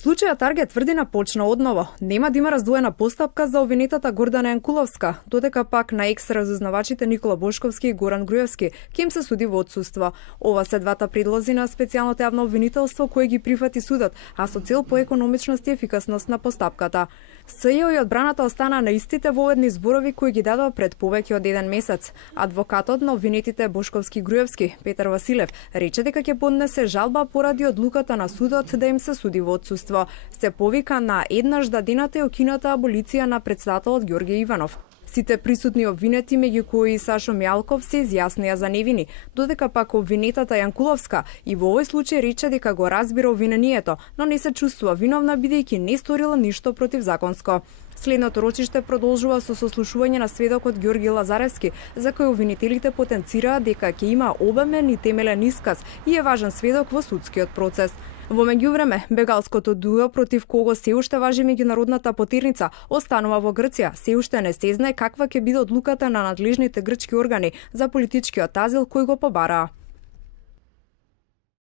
Случајот Таргет тврдина почна одново. Нема да има раздвоена постапка за обвинетата Гордана Јанкуловска, додека пак на екс-разузнавачите Никола Бошковски и Горан Груевски ќе им се суди во отсуство. Ова се двата предлози на специјалното јавно обвинителство кои ги прифати судот, а со цел по економичност и ефикасност на постапката. СЈО и одбраната остана на истите воведни зборови кои ги дадоа пред повеќе од еден месец. Адвокатот на обвинетите Бошковски и Груевски, Петар Василев, рече дека ќе поднесе жалба поради одлуката на судот да им се суди во отсуство. Се повика на еднаш дадената и окината аболиција на претседателот Ѓорѓе Иванов. Сите присутни обвинети, меѓу кои Сашо Мјалков, се изјаснија за невини, додека пак обвинетата Јанкуловска и во овој случај рече дека го разбира обвинението, но не се чувствува виновна бидејќи не сторила ништо противзаконско. Следното рочиште продолжува со сослушување на сведокот Ѓорги Лазаревски, за кој обвинителите потенцираа дека ќе има обемен и темелен исказ и е важен сведок во судскиот процес. Во меѓувреме, бегалското дуо против кого се уште важи меѓународната потерница останува во Грција. Се уште не се знае каква ќе биде одлуката на надлежните грчки органи за политичкиот азил кој го побараа.